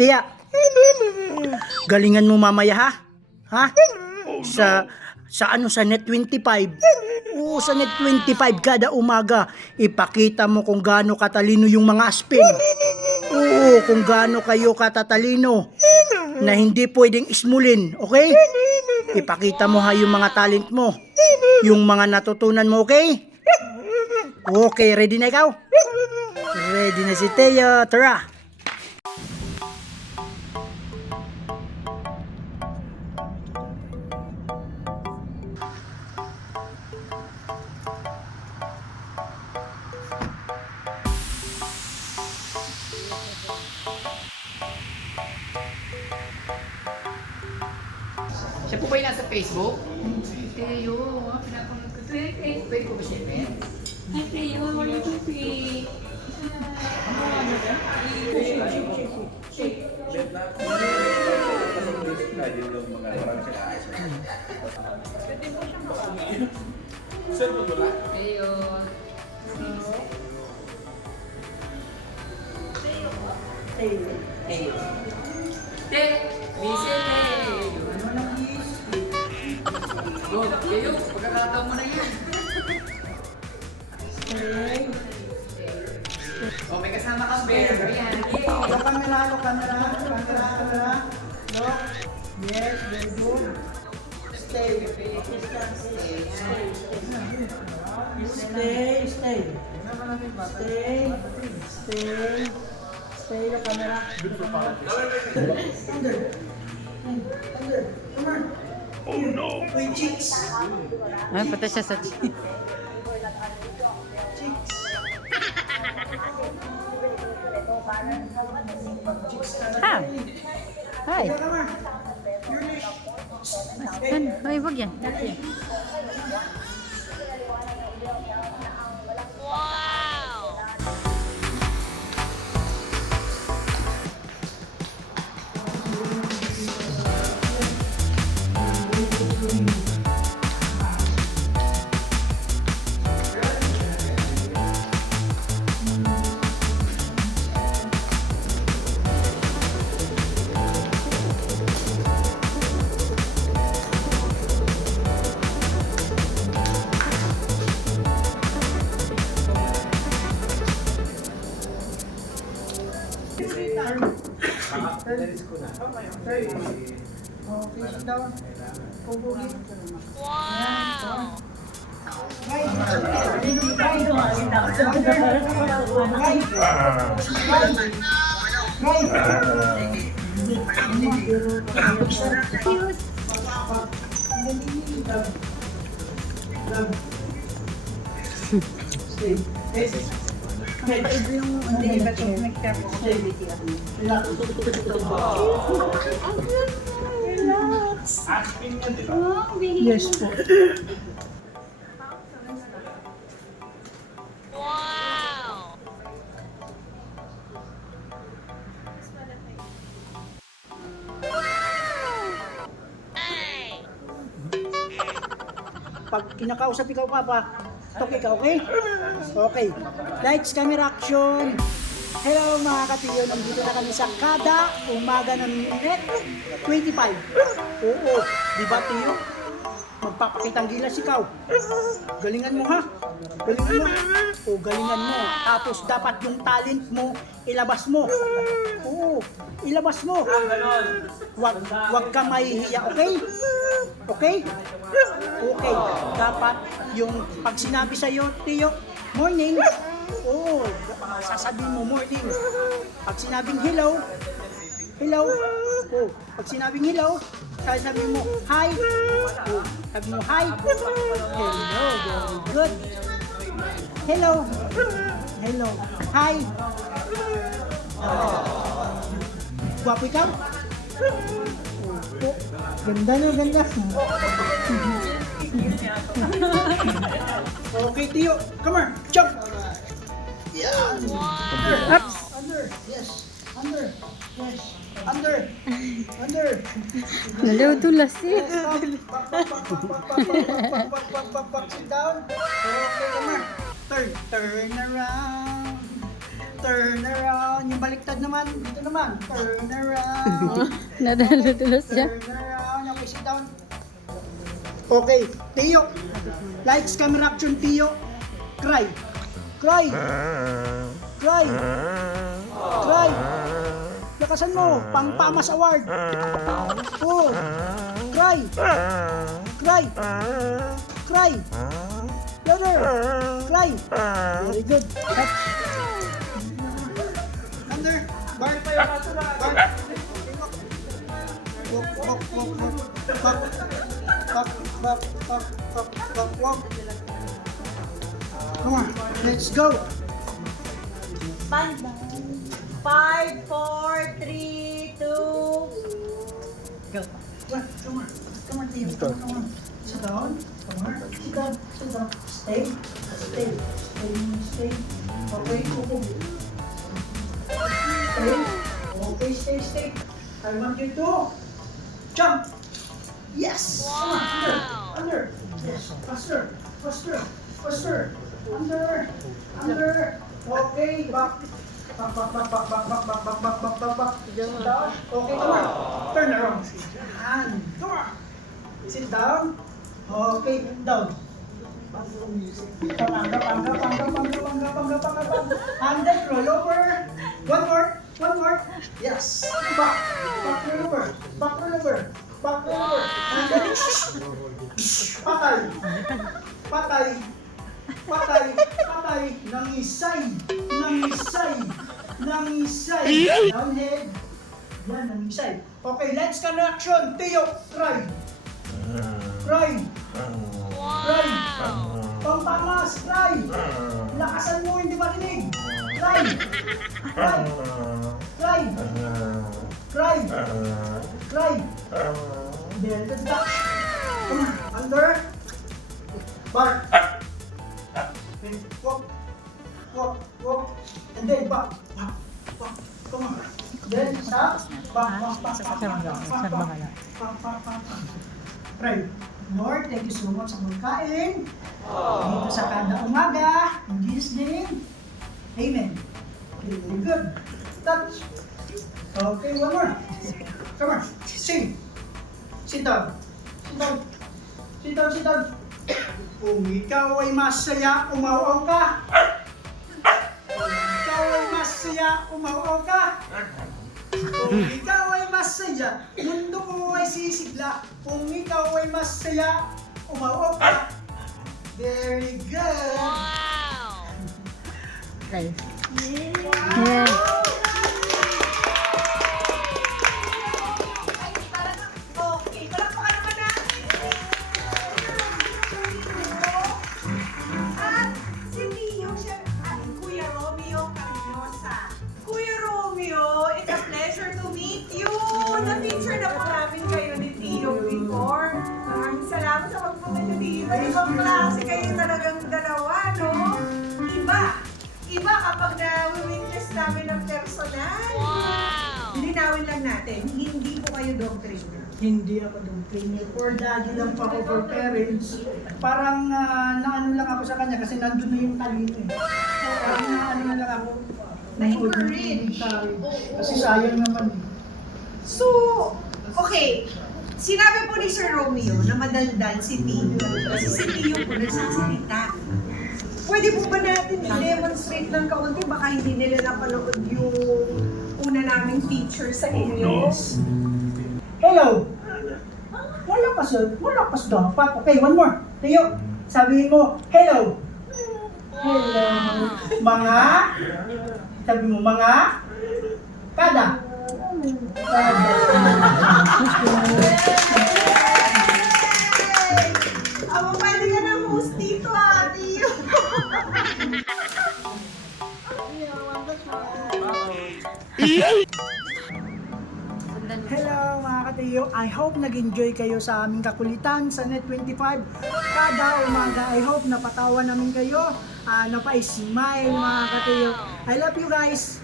Tiya, galingan mo mamaya ha? Ha? Sa ano, sa Net 25. Oo, sa Net 25 kada umaga, ipakita mo kung gaano katalino yung mga aspin. Oo, kung gaano kayo katatalino na hindi pwedeng ismulin, okay? Ipakita mo ha yung mga talent mo, yung mga natutunan mo, okay? Okay, ready na ikaw? Ready na si Teo, tara! Siya po ba yung nasa Facebook? Teo, pinapanood ko. Pwede ko ba siya i-pet? Hi, Teo. What are you doing? Teo. Teo. Te! Listen, Teo. Ano na please? Go, Teo. Pagkakataon mo na yan. Oh, may kasama kang bear. Ayan. Yay! Camera. No? Yes, very good. Stay. Stay the camera. Under. Come on. Oh no. Wait, chicks. Ay, pati siya sa chin. Chicks. Ha? Hi. Come on. Your leash. Ay, wag yan. Okay, sit down. Pupugi. Yes po. Pag kinakausap ikaw, Papa, talk ikaw, okay? Okay. Lights, camera, action! Hello mga katiyo, nandito na kami sa kada umaga ng Net 25. Oo, di ba Tiyo? Magpapakitang gilas ikaw. Galingan mo ha? Galingan mo. O galingan mo. Tapos dapat yung talent mo, ilabas mo. Oo, ilabas mo. Wag ka mahihiya, okay? Okay? Okay. Dapat yung pag sinabi sa'yo, Tiyo, morning. Oo, sasabihin mo morning. Pag sinabing hello, hello. Oh, pag sinabing hello, sasabihin mo hi. Oh, sabi mo hi. Hello, very good. Hello. Hello. Hi. Gwapo ikaw? Oh, ganda na, ganda. Okay, Tiyo. Come on, jump. Yeah. Ups. Under. Yes. Under. Yes. Under. Nalaudulas eh. Sit down. Okay, come on. Turn around. Turn around. Yung baliktad naman. Dito naman. Turn around. Nadaludulos siya. Turn around. Okay, sit down. Okay, Tio. Lights, camera, action, Tio. Cry. Cry. Cry. Cry. Lakasan mo. Pang-Pamas Award. Oh. Cry. Cry. Cry. Louder. Cry. Very good. Under. Bart. Bart. Walk, walk, walk, walk. Walk. Come on, let's go. 5, 4, 3, 2, go. Come on, Tio. Come on. Sit down. Come on. Sit down. Stay. Okay, go. Stay. Okay, stay. I want you to jump. Yes. Come on, under. Yes, faster. Under. Okay, back. Back. Sit down. Okay, come on. Turn around. And come on. Sit down. Okay, down. Pangga. And then roll over. One more. Yes. Back roll over. And then patay. Nangisay. Downhead. Yan, nangisay. Okay, let's can action. Tio, cry. Pang-Pamas, cry. Lakasan mo, hindi marinig. Cry. There, good touch. Come on, under. Bar. Okay, walk. And then back. Come on. Then stop. Back. Pray. Lord, thank you so much sa pagkain. Dito sa kada umaga. In Jesus' name. Amen. Okay, very good. Touch. Okay, one more. Come on. Sing. Sit down. Kung ikaw ay masaya, umawaw ka. Kung ikaw ay masaya, mundo ko ay sisigla. Kung ikaw ay masaya, umawaw ka. Very good. Okay. Wow! Okay, palakpakan naman natin. At si Tio, siya, Kuya Romeo Cardosa. Kuya Romeo, it's a pleasure to meet you. Na-feature na po namin kayo ni Tio before. Maraming salamat sa pagpunta niyo dito. Ibang klase kayo talagang dalawa, no? Iba kapag na-witness namin ng personal. Linawin lang natin, hindi po kayo dog trainer. Hindi ako doon trainer. For daddy lang pa ako for parents. Parang naano lang ako sa kanya kasi nandun na yung talino eh. Parang naano na lang ako. Na-encourage. Kasi sayang naman eh. So, okay. Sinabi po ni Sir Romeo na madaldal si Tio. Kasi si Tio po nagsasalita. Pwede po ba natin i-demonstrate ng kaunti? Baka hindi nila napanood yung una naming feature sa inyo. Hello! Wala pas dapat. Okay, one more. Tio, sabihin mo, hello! Hello! Mga? Sabi mo, mga? Kada? Aba, pwede ka na host dito, Tio. Hello mga katiyo, I hope nag-enjoy kayo sa aming kakulitan sa Net25 kada umaga. I hope napatawa namin kayo, napais-smile mga katiyo. I love you guys.